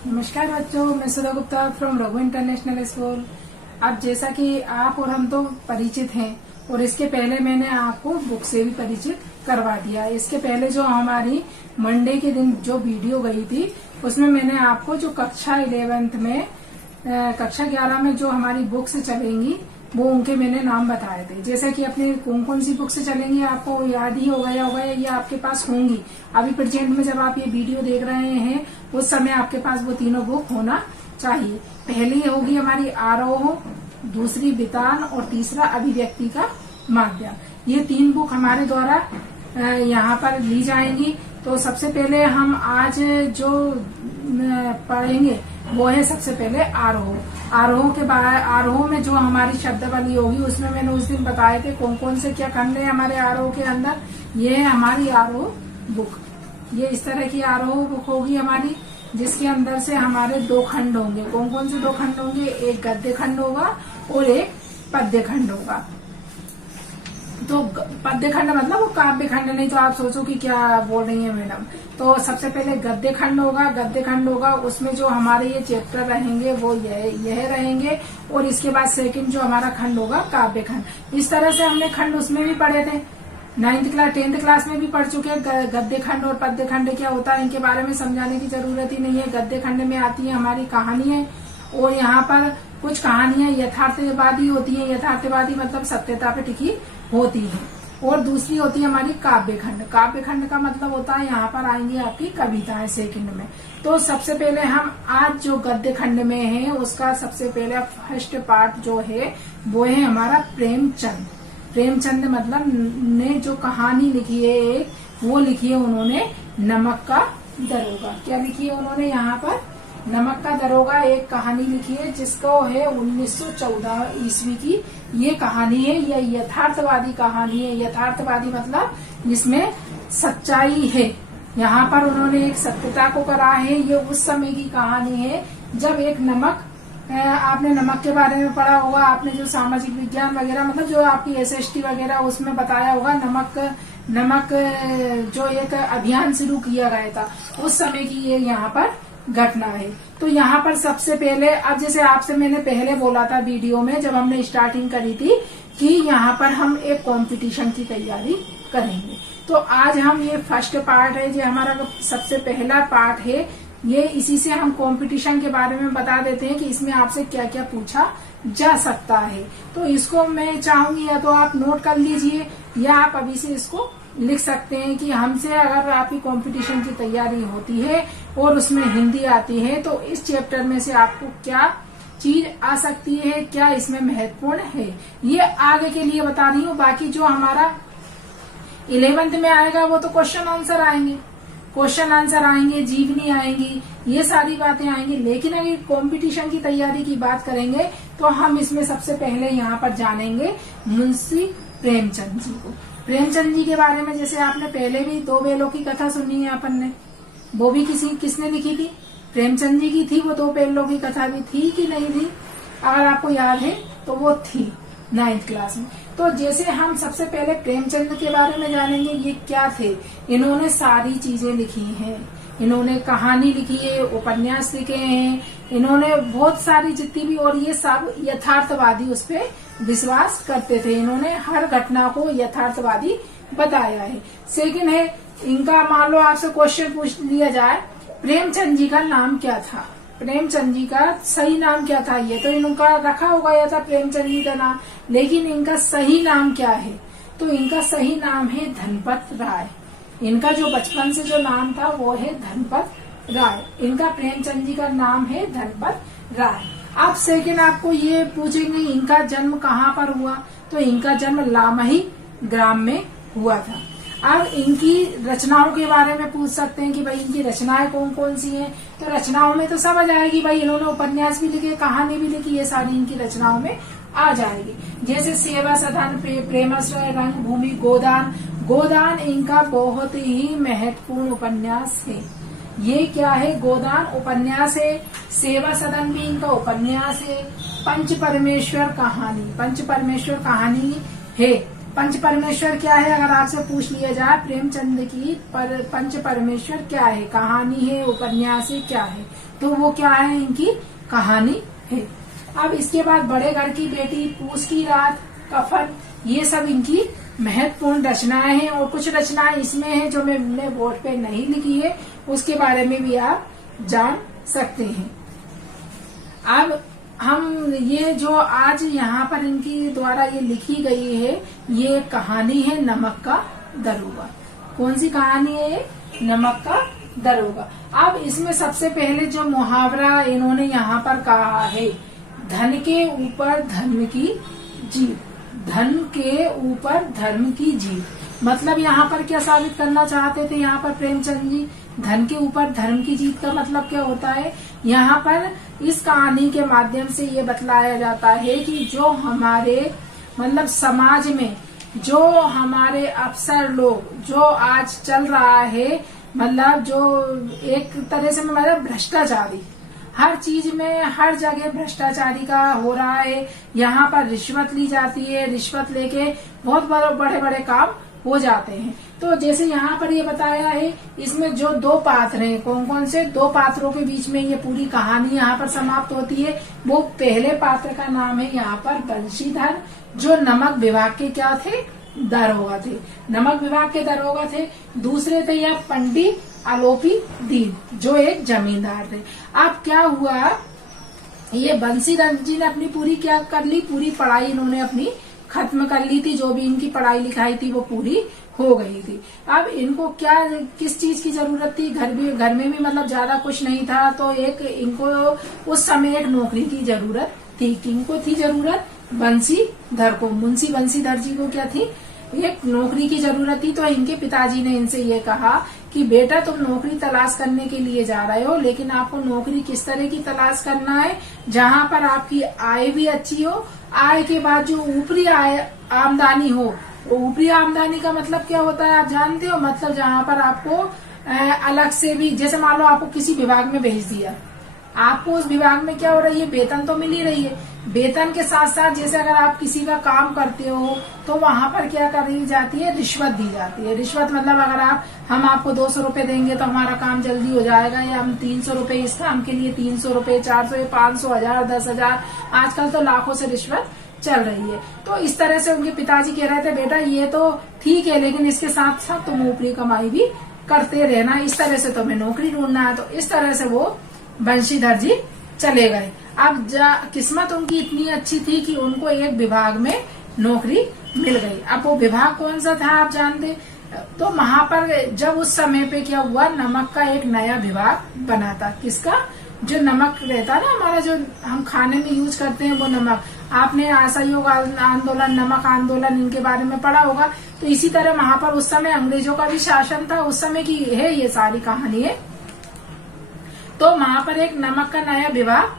नमस्कार बच्चों, मैं Sudha Gupta from Raghu international school. अब जैसा कि आप और हम तो परिचित हैं और इसके पहले मैंने आपको बुक से भी परिचित करवा दिया। इसके पहले जो हमारी मंडे के दिन जो वीडियो गई थी उसमें मैंने आपको जो कक्षा 11th में कक्षा 11 में जो हमारी बुक्स चलेंगी वो उनके मैंने नाम बताए थे। जैसे कि अपने कौन कौन सी बुक से चलेंगी आपको याद ही होगा या ये आपके पास होंगी। अभी प्रेजेंट में जब आप ये वीडियो देख रहे हैं उस समय आपके पास वो तीनों बुक होना चाहिए। पहली होगी हमारी आरोह, दूसरी वितान और तीसरा अभिव्यक्ति का माध्यम। ये 3 बुक हमारे द्वारा यहाँ पर ली जाएंगी। तो सबसे पहले हम आज जो पढ़ेंगे वो है सबसे पहले आरोह। आरोह के बाद आरोह में जो हमारी शब्दावली होगी उसमें मैंने उस दिन बताए थे कौन कौन से क्या खंड है हमारे आरोह के अंदर। ये है हमारी आरोह बुक। ये इस तरह की आरोह बुक होगी हमारी, जिसके अंदर से हमारे 2 खंड होंगे। कौन कौन से 2 खंड होंगे? एक गद्य खंड होगा और एक पद्य खंड होगा। तो पद्य खंड मतलब वो काव्य खंड नहीं, तो आप सोचो कि क्या बोल रही है मैडम। तो सबसे पहले गद्य खंड होगा। गद्य खंड होगा उसमें जो हमारे ये चैप्टर रहेंगे वो यह रहेंगे और इसके बाद सेकंड जो हमारा खंड होगा काव्य खंड। इस तरह से हमने खंड उसमें भी पढ़े थे, 9th क्लास 10th क्लास में भी पढ़ चुके हैं। गद्य खंड और पद्य खंड क्या होता है इनके बारे में समझाने की जरूरत ही नहीं है। गद्य खंड में आती है हमारी कहानियां और यहाँ पर कुछ कहानियां यथार्थवादी होती है। यथार्थवादी मतलब सत्यता पे टिकी होती है। और दूसरी होती है हमारी काव्य खंड। काव्य खंड का मतलब होता है यहाँ पर आएंगी आपकी कविताएं सेकंड में। तो सबसे पहले हम आज जो गद्य खंड में है उसका सबसे पहले फर्स्ट पार्ट जो है वो है हमारा प्रेमचंद। प्रेमचंद मतलब ने जो कहानी लिखी है एक, वो लिखी है उन्होंने नमक का दरोगा। क्या लिखी है उन्होंने यहाँ पर? नमक का दरोगा एक कहानी लिखी है जिसको है 1914 ईस्वी की ये कहानी है। यह यथार्थवादी कहानी है। यथार्थवादी मतलब इसमें सच्चाई है। यहाँ पर उन्होंने एक सत्यता को करा है। ये उस समय की कहानी है जब एक नमक, आपने नमक के बारे में पढ़ा होगा, आपने जो सामाजिक विज्ञान वगैरह मतलब जो आपकी SST वगैरह उसमें बताया होगा। नमक जो एक अभियान शुरू किया गया था उस समय की ये यहाँ पर घटना है। तो यहाँ पर सबसे पहले, अब जैसे आपसे मैंने पहले बोला था वीडियो में जब हमने स्टार्टिंग करी थी कि यहाँ पर हम एक कंपटीशन की तैयारी करेंगे। तो आज हम ये फर्स्ट पार्ट है जो हमारा सबसे पहला पार्ट है, ये इसी से हम कंपटीशन के बारे में बता देते हैं कि इसमें आपसे क्या क्या पूछा जा सकता है। तो इसको मैं चाहूंगी या तो आप नोट कर लीजिए या आप अभी से इसको लिख सकते हैं कि हमसे अगर आपकी कंपटीशन की तैयारी होती है और उसमें हिंदी आती है तो इस चैप्टर में से आपको क्या चीज आ सकती है, क्या इसमें महत्वपूर्ण है, ये आगे के लिए बता रही हूँ। बाकी जो हमारा 11th में आएगा वो तो क्वेश्चन आंसर आएंगे, जीवनी आएंगी, ये सारी बातें आएंगी। लेकिन अगर कंपटीशन की तैयारी की बात करेंगे तो हम इसमें सबसे पहले यहाँ पर जानेंगे मुंशी प्रेमचंद जी को। प्रेमचंद जी के बारे में जैसे आपने पहले भी 2 बेलों की कथा सुनी है अपन ने, वो भी किसने लिखी थी? प्रेमचंद जी की थी। वो 2 बेलों की कथा भी थी कि नहीं थी? अगर आपको याद है तो वो थी 9th क्लास में। तो जैसे हम सबसे पहले प्रेमचंद के बारे में जानेंगे, ये क्या थे। इन्होंने सारी चीजें लिखी हैं। इन्होंने कहानी लिखी है, उपन्यास लिखे हैं, इन्होंने बहुत सारी जितनी भी, और ये सब यथार्थवादी उस पर विश्वास करते थे। इन्होंने हर घटना को यथार्थवादी बताया है। सेकंड है इनका, मान लो आपसे क्वेश्चन पूछ लिया जाए प्रेमचंद जी का नाम क्या था, प्रेमचंद जी का सही नाम क्या था। ये तो इनका रखा होगा या था प्रेमचंद जी का नाम, लेकिन इनका सही नाम क्या है? तो इनका सही नाम है धनपत राय। इनका जो बचपन से जो नाम था वो है धनपत राय। इनका प्रेमचंद जी का नाम है धनपत राय। आप सेकंड आपको ये पूछेंगे इनका जन्म कहाँ पर हुआ, तो इनका जन्म लामही ग्राम में हुआ था। अब इनकी रचनाओं के बारे में पूछ सकते हैं कि भाई इनकी रचनाएं कौन कौन सी हैं। तो रचनाओं में तो समझ आएगी भाई, इन्होंने उपन्यास भी लिखे, कहानी भी लिखी, ये सारी इनकी रचनाओं में आ जाएगी। जैसे सेवा सदन, प्रेमाश्रय, रंगभूमि, गोदान। गोदान इनका बहुत ही महत्वपूर्ण उपन्यास है। ये क्या है? गोदान उपन्यास है। सेवा सदन भी इनका उपन्यास है। पंच परमेश्वर कहानी है। पंच परमेश्वर क्या है, अगर आपसे पूछ लिया जाए प्रेमचंद की पंच परमेश्वर क्या है, कहानी है, उपन्यास है, क्या है, तो वो क्या है, इनकी कहानी है। अब इसके बाद बड़े घर की बेटी, पूस की रात, कफन, ये सब इनकी महत्वपूर्ण रचनाएं हैं। और कुछ रचनाएं इसमें हैं जो मैंने बोर्ड पे नहीं लिखी है, उसके बारे में भी आप जान सकते हैं। अब हम ये जो आज यहाँ पर इनकी द्वारा ये लिखी गई है, ये कहानी है नमक का दरोगा। कौन सी कहानी है ये? नमक का दरोगा। अब इसमें सबसे पहले जो मुहावरा इन्होंने यहाँ पर कहा है, धन के ऊपर धर्म की जीत, धन के ऊपर धर्म की जीत। मतलब यहाँ पर क्या साबित करना चाहते थे यहाँ पर प्रेमचंद जी? धन के ऊपर धर्म की जीत का मतलब क्या होता है? यहाँ पर इस कहानी के माध्यम से ये बतलाया जाता है कि जो हमारे मतलब समाज में जो हमारे अफसर लोग, जो आज चल रहा है, मतलब जो एक तरह से मतलब भ्रष्टाचारी, हर चीज में हर जगह भ्रष्टाचारी का हो रहा है। यहाँ पर रिश्वत ली जाती है, रिश्वत लेके बहुत बड़े बड़े काम हो जाते हैं। तो जैसे यहाँ पर ये बताया है, इसमें जो दो पात्र हैं, कौन कौन से? दो पात्रों के बीच में ये पूरी कहानी यहाँ पर समाप्त होती है। वो पहले पात्र का नाम है यहाँ पर बंशीधर, जो नमक विभाग के क्या थे? दरोगा थे, नमक विभाग के दरोगा थे। दूसरे थे यह पंडित आलोपी दीन, जो एक जमींदार थे। अब क्या हुआ, ये बंशीधर जी ने अपनी पूरी क्या कर ली, पूरी पढ़ाई इन्होंने अपनी खत्म कर ली थी। जो भी इनकी पढ़ाई लिखाई थी वो पूरी हो गई थी। अब इनको क्या किस चीज की जरूरत थी? घर में भी मतलब ज्यादा कुछ नहीं था, तो एक इनको उस समय एक नौकरी की जरूरत थी। किनको थी जरूरत? बंशीधर को, मुंशी बंशीधर जी को क्या थी? एक नौकरी की जरूरत थी। तो इनके पिताजी ने इनसे ये कहा कि बेटा तुम नौकरी तलाश करने के लिए जा रहे हो, लेकिन आपको नौकरी किस तरह की तलाश करना है? जहाँ पर आपकी आय भी अच्छी हो, आय के बाद जो ऊपरी आमदनी हो। ऊपरी आमदनी का मतलब क्या होता है आप जानते हो? मतलब जहाँ पर आपको अलग से भी, जैसे मान लो आपको किसी विभाग में भेज दिया, आपको उस विभाग में क्या हो रही है? वेतन तो मिल ही रही है। वेतन के साथ साथ जैसे अगर आप किसी का काम करते हो तो वहाँ पर क्या करी जाती है? रिश्वत दी जाती है। रिश्वत मतलब अगर हम आपको 200 रुपए देंगे तो हमारा काम जल्दी हो जाएगा, या हम 300 रुपए इस काम के लिए 300 रुपए, 400, 500, 1000, 10,000, आजकल तो लाखों से रिश्वत चल रही है। तो इस तरह से उनके पिताजी कह रहे थे बेटा ये तो ठीक है, लेकिन इसके साथ साथ तुम ऊपरी कमाई भी करते रहना, इस तरह से तुम्हें नौकरी ढूंढना है। तो इस तरह से वो बंशीधर जी चले गए। अब किस्मत उनकी इतनी अच्छी थी कि उनको एक विभाग में नौकरी मिल गई। अब वो विभाग कौन सा था आप जानते? तो वहां पर जब उस समय पे क्या हुआ, नमक का एक नया विभाग बना था। किसका? जो नमक रहता है ना हमारा, जो हम खाने में यूज करते हैं वो नमक। आपने असहयोग आंदोलन, नमक आंदोलन, इनके बारे में पढ़ा होगा। तो इसी तरह वहां पर उस समय अंग्रेजों का भी शासन था, उस समय की है ये सारी कहानी है। तो वहां पर एक नमक का नया विभाग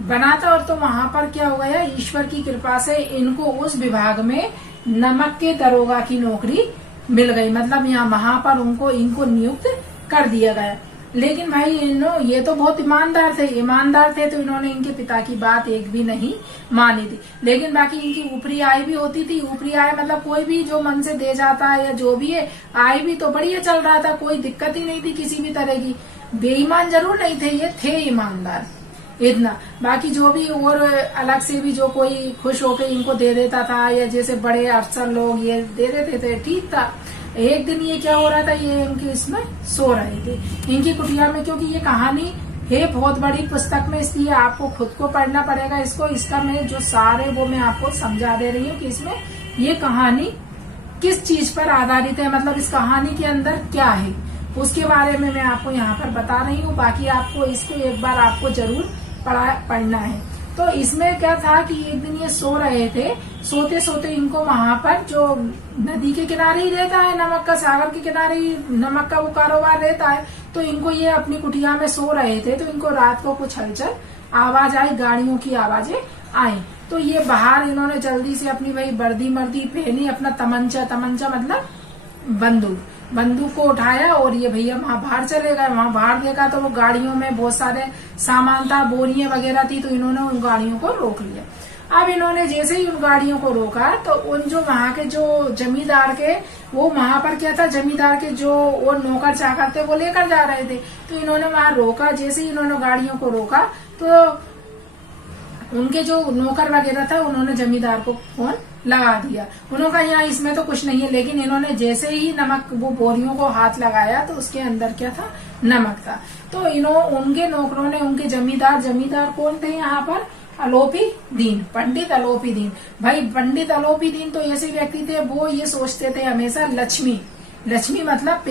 बना था, और तो वहां पर क्या हो गया, ईश्वर की कृपा से इनको उस विभाग में नमक के दरोगा की नौकरी मिल गई। मतलब यहाँ वहां पर इनको नियुक्त कर दिया गया। लेकिन भाई ये तो बहुत ईमानदार थे, तो इन्होंने इनके पिता की बात एक भी नहीं मानी थी। लेकिन बाकी इनकी ऊपरी आय भी होती थी। ऊपरी आय मतलब कोई भी जो मन से दे जाता है या जो भी है, आय भी तो बढ़िया चल रहा था, कोई दिक्कत ही नहीं थी किसी भी तरह की। बेईमान जरूर नहीं थे, ये थे ईमानदार इतना। बाकी जो भी और अलग से भी जो कोई खुश होकर इनको दे देता था, या जैसे बड़े अफसर लोग ये दे देते थे, ठीक था। एक दिन ये क्या हो रहा था, ये इनके इसमें सो रहे थे इनकी कुटिया में, क्योंकि ये कहानी है बहुत बड़ी पुस्तक में, इसलिए आपको खुद को पढ़ना पड़ेगा इसको। इसका मैं जो सारे वो मैं आपको समझा दे रही हूँ कि इसमें ये कहानी किस चीज पर आधारित है, मतलब इस कहानी के अंदर क्या है उसके बारे में मैं आपको यहाँ पर बता रही हूँ। बाकी आपको इसको एक बार आपको जरूर पढ़ना है। तो इसमें क्या था कि एक दिन ये सो रहे थे, सोते सोते इनको वहां पर जो नदी के किनारे ही रहता है, नमक का सागर के किनारे ही नमक का वो कारोबार रहता है। तो इनको ये अपनी कुटिया में सो रहे थे, तो इनको रात को कुछ हलचल आवाज आई, गाड़ियों की आवाजें आई। तो ये बाहर इन्होंने जल्दी से अपनी वही वर्दी पहनी, अपना तमंचा मतलब बंदूक को उठाया, और ये भैया वहां बाहर चले गए। वहां बाहर देखा तो वो गाड़ियों में बहुत सारे सामान था, बोरियां वगैरह थी, तो इन्होंने उन गाड़ियों को रोक लिया। अब इन्होंने जैसे ही उन गाड़ियों को रोका तो उन जो वहाँ के जो जमींदार के वो वहाँ पर क्या था, जमींदार के जो वो नौकर चाकर थे वो लेकर जा रहे थे। तो इन्होंने वहाँ रोका, जैसे ही इन्होंने गाड़ियों को रोका तो उनके जो नौकर वगैरह था उन्होंने जमींदार को फोन लगा दिया। उन्होंने कहा यहाँ इसमें तो कुछ नहीं है, लेकिन इन्होंने जैसे ही नमक वो बोरियों को हाथ लगाया तो उसके अंदर क्या था, नमक था। तो उनके नौकरों ने उनके जमींदार कौन थे यहाँ पर, अलोपी दीन, पंडित अलोपी दीन। भाई पंडित अलोपी दीन तो ऐसे व्यक्ति थे, वो ये सोचते थे हमेशा लक्ष्मी मतलब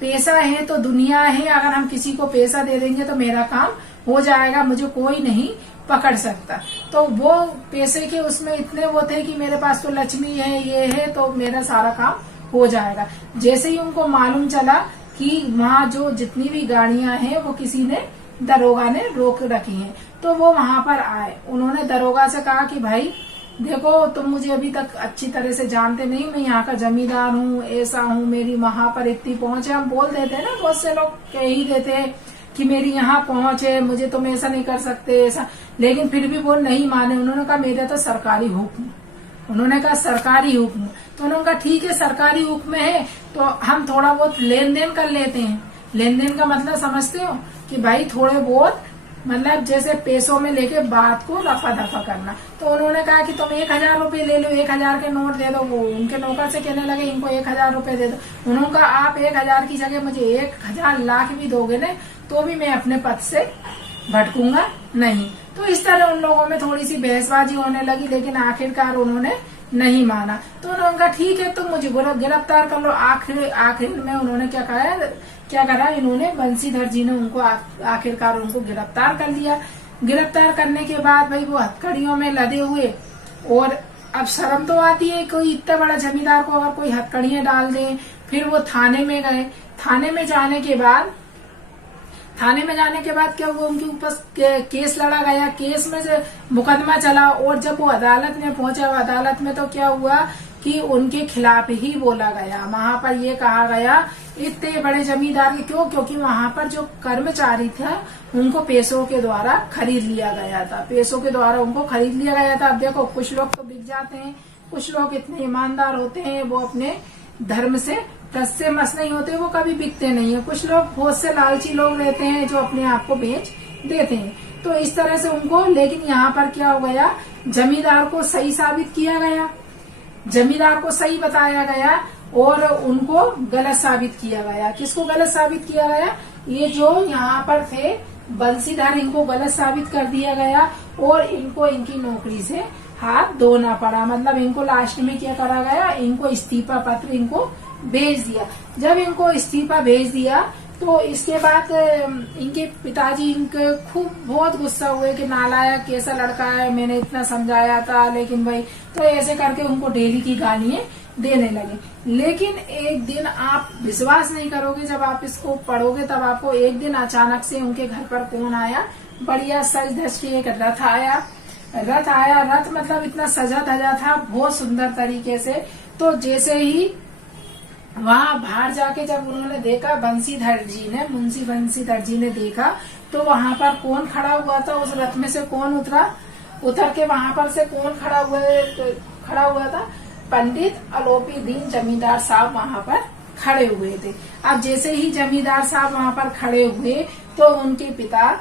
पैसा है तो दुनिया है, अगर हम किसी को पैसा दे देंगे तो मेरा काम हो जाएगा, मुझे कोई नहीं पकड़ सकता। तो वो पैसे के उसमें इतने वो थे कि मेरे पास तो लक्ष्मी है, ये है तो मेरा सारा काम हो जाएगा। जैसे ही उनको मालूम चला कि वहाँ जो जितनी भी गाड़ियां हैं वो किसी ने, दरोगा ने रोक रखी हैं, तो वो वहां पर आए। उन्होंने दरोगा से कहा कि भाई देखो तुम मुझे अभी तक अच्छी तरह से जानते नहीं, मैं यहाँ का जमींदार हूँ, ऐसा हूँ, मेरी वहां पर इतनी पहुंच है। हम बोल देते हैं ना, बहुत से लोग कह ही देते हैं कि मेरी यहाँ पहुंच है, मुझे तुम ऐसा नहीं कर सकते ऐसा, लेकिन फिर भी वो नहीं माने। उन्होंने कहा मेरा तो सरकारी हुक्म, उन्होंने कहा सरकारी हुक्म। तो उन्होंने कहा ठीक है सरकारी हुक्म है तो हम थोड़ा बहुत लेन देन कर लेते हैं। लेन देन का मतलब समझते हो कि भाई थोड़े बहुत मतलब जैसे पैसों में लेके बात को रफा दफा करना। तो उन्होंने कहा कि तुम 1000 रुपये ले लो, 1000 के नोट दे दो। वो उनके नौकर से कहने लगे इनको 1000 रुपये दे दो। उन्होंने कहा आप 1000 की जगह मुझे 1000 लाख भी दोगे ना तो भी मैं अपने पद से भटकूंगा नहीं। तो इस तरह उन लोगों में थोड़ी सी बहसबाजी होने लगी, लेकिन आखिरकार उन्होंने नहीं माना। तो उन्होंने कहा ठीक है तुम मुझे गिरफ्तार कर लो। आखिर में उन्होंने क्या करा, इन्होंने बंसीधर जी ने उनको आखिरकार उनको गिरफ्तार कर लिया। गिरफ्तार करने के बाद भाई वो हथकड़ियों में लदे हुए, और अब शर्म तो आती है कोई इतना बड़ा जमींदार को अगर कोई हथकड़ियां डाल दे। फिर वो थाने में गए। थाने में जाने के बाद क्या हुआ, उनके ऊपर केस लड़ा गया। केस में से मुकदमा चला, और जब वो अदालत में पहुंचा, अदालत में तो क्या हुआ कि उनके खिलाफ ही बोला गया। वहां पर ये कहा गया इतने बड़े जमींदार के क्यों, क्योंकि वहां पर जो कर्मचारी था उनको पैसों के द्वारा खरीद लिया गया था। पैसों के द्वारा उनको खरीद लिया गया था। अब देखो कुछ लोग तो बिक जाते हैं, कुछ लोग इतने ईमानदार होते हैं, वो अपने धर्म से टस से मस नहीं होते, वो कभी बिकते नहीं है। कुछ लोग बहुत से लालची लोग रहते हैं जो अपने आप को बेच देते हैं। तो इस तरह से उनको, लेकिन यहाँ पर क्या हो गया, जमींदार को सही साबित किया गया, जमींदार को सही बताया गया और उनको गलत साबित किया गया। किसको गलत साबित किया गया, ये जो यहाँ पर थे बंसीधर, इनको गलत साबित कर दिया गया और इनको इनकी नौकरी से हाथ धोना पड़ा। मतलब इनको लास्ट में क्या करा गया, इनको इस्तीफा पत्र इनको भेज दिया। जब इनको इस्तीफा भेज दिया तो इसके बाद इनके पिताजी इनके खूब बहुत गुस्सा हुए कि नालायक कैसा लड़का है, मैंने इतना समझाया था लेकिन भाई, तो ऐसे करके उनको डेली की गालियां देने लगे। लेकिन एक दिन आप विश्वास नहीं करोगे, जब आप इसको पढ़ोगे तब आपको, एक दिन अचानक से उनके घर पर कौन आया, बढ़िया सज धज के एक रथ आया। रथ मतलब इतना सजा धजा था बहुत सुंदर तरीके से। तो जैसे ही वहां बाहर जाके जब उन्होंने देखा, मुंशी बंसीधर जी ने देखा तो वहां पर कौन खड़ा हुआ था, उस रथ में से कौन उतर के वहां पर से कौन खड़ा हुआ था, पंडित अलोपी दीन जमींदार साहब वहां पर खड़े हुए थे। अब जैसे ही जमींदार साहब वहां पर खड़े हुए तो उनके पिता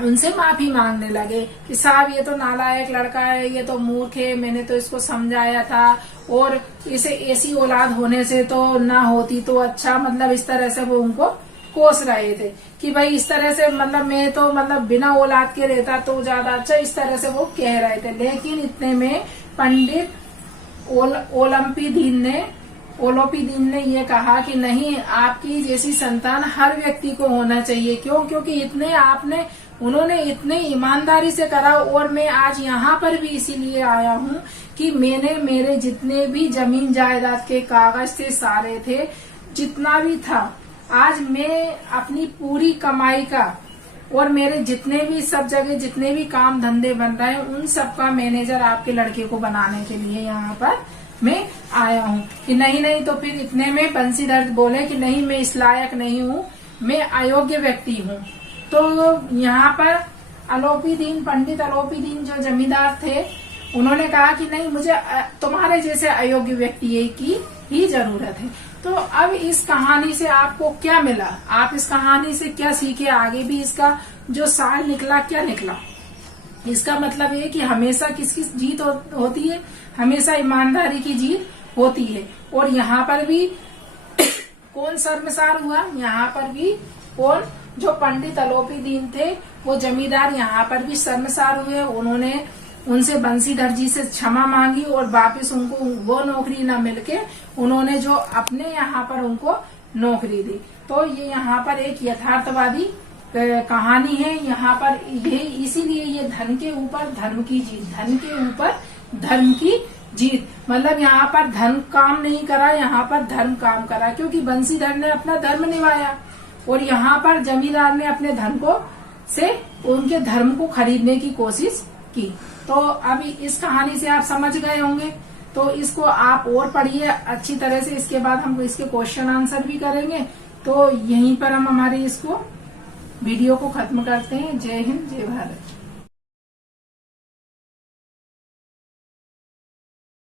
उनसे माफी मांगने लगे कि साहब ये तो नालायक लड़का है, ये तो मूर्ख है, मैंने तो इसको समझाया था और इसे ऐसी औलाद होने से तो ना होती तो अच्छा। मतलब इस तरह से वो उनको कोस रहे थे कि भाई इस तरह से, मतलब मैं तो मतलब बिना औलाद के रहता तो ज्यादा अच्छा, इस तरह से वो कह रहे थे। लेकिन इतने में पंडित ओलंपी दीन ने ये कहा कि नहीं, आपकी जैसी संतान हर व्यक्ति को होना चाहिए। क्यों, क्योंकि उन्होंने इतने ईमानदारी से करा। और मैं आज यहाँ पर भी इसीलिए आया हूँ कि मैंने मेरे जितने भी जमीन जायदाद के कागज थे सारे थे, जितना भी था, आज मैं अपनी पूरी कमाई का और मेरे जितने भी सब जगह जितने भी काम धंधे बन रहे हैं उन सब का मैनेजर आपके लड़के को बनाने के लिए यहाँ पर मैं आया हूँ। कि नहीं तो फिर इतने में बंसीधर बोले कि नहीं, मैं इस लायक नहीं हूँ, मैं अयोग्य व्यक्ति हूँ। तो यहाँ पर अलोपीदीन, पंडित अलोपीदीन जो जमींदार थे, उन्होंने कहा कि नहीं, मुझे तुम्हारे जैसे अयोग्य व्यक्ति की ही जरूरत है। तो अब इस कहानी से आपको क्या मिला, आप इस कहानी से क्या सीखे, आगे भी इसका जो सार निकला क्या निकला? इसका मतलब ये कि हमेशा किसकी जीत होती है, हमेशा ईमानदारी की जीत होती है। और यहाँ पर भी कौन शर्मसार हुआ, यहाँ पर भी कौन, जो पंडित अलोपीदीन थे वो जमींदार यहाँ पर भी शर्मसार हुए। उन्होंने उनसे बंसीधर जी से क्षमा मांगी और वापस उनको वो नौकरी न मिलके उन्होंने जो अपने यहाँ पर उनको नौकरी दी। तो ये यहाँ पर एक यथार्थवादी कहानी है। यहाँ पर ये इसीलिए ये धन के ऊपर धर्म की जीत, धन के ऊपर धर्म की जीत, मतलब यहाँ पर धन काम नहीं करा, यहाँ पर धर्म काम करा, क्योंकि बंसीधर ने अपना धर्म निभाया और यहाँ पर जमींदार ने अपने धन को से उनके धर्म को खरीदने की कोशिश की। तो अभी इस कहानी से आप समझ गए होंगे, तो इसको आप और पढ़िए अच्छी तरह से। इसके बाद हम इसके क्वेश्चन आंसर भी करेंगे। तो यहीं पर हम हमारी इसको वीडियो को खत्म करते हैं। जय हिंद, जय भारत।